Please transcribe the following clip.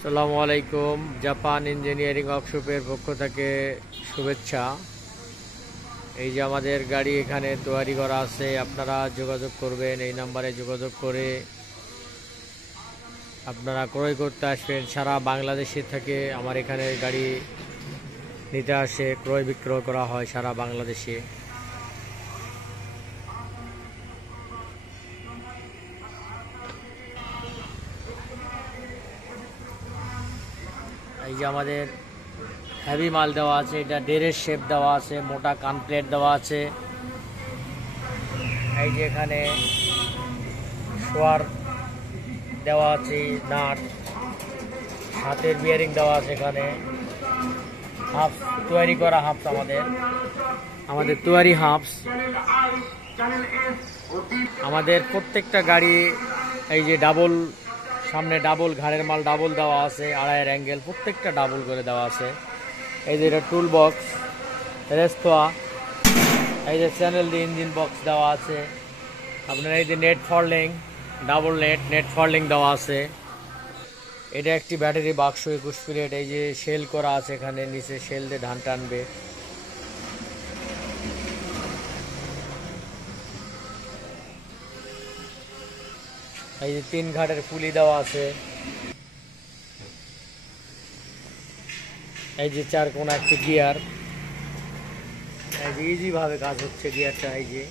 আসসালামু আলাইকুম। Japan engineering ওয়ার্কশপের পক্ষ থেকে শুভেচ্ছা। এই যে আমাদের গাড়ি এখানে তৈরি করা আছে, আপনারা যোগাযোগ করবেন, এই নাম্বারে যোগাযোগ করে আপনারা ক্রয় করতে আসবেন। সারা বাংলাদেশে থেকে আমার এখানে গাড়ি নিতে আসে, ক্রয় বিক্রয় করা হয় সারা বাংলাদেশে। এই যে আমাদের হেভি মাল দেওয়া আছে, এটা ডেরের শেপ দেওয়া আছে, মোটা কান প্লেট দেওয়া আছে। এই যে এখানে শোয়ার দেওয়া আছে, নাট, হাতের বিয়ারিং দেওয়া আছে। এখানে হাফ তৈরি করা, হাফ আমাদের তৈরি হাফস। আমাদের প্রত্যেকটা গাড়ি এই যে ডাবল, সামনে ডাবল, ঘাড়ের মাল ডাবল দেওয়া আছে, আড়াইয়ের অ্যাঙ্গেল প্রত্যেকটা ডাবল করে দেওয়া আছে। এই যে এটা টুল বক্স, রেস্তোয়া, এই যে চ্যানেল দিয়ে ইঞ্জিন বক্স দেওয়া আছে। আপনার এই যে নেট ফরলিং, ডাবল নেট ফরলিং দেওয়া আছে। এটা একটি ব্যাটারি বাক্স 21 প্লেট। এই যে শেল করা আছে, এখানে নিচে শেল দিয়ে ধান টানবে। এই যে 3 ঘাটের পুলি দেওয়া আছে। এই যে 4 কোণা একটি গিয়ার, এই যে ইজি ভাবে কাজ হচ্ছে গিয়ারটা। এই যে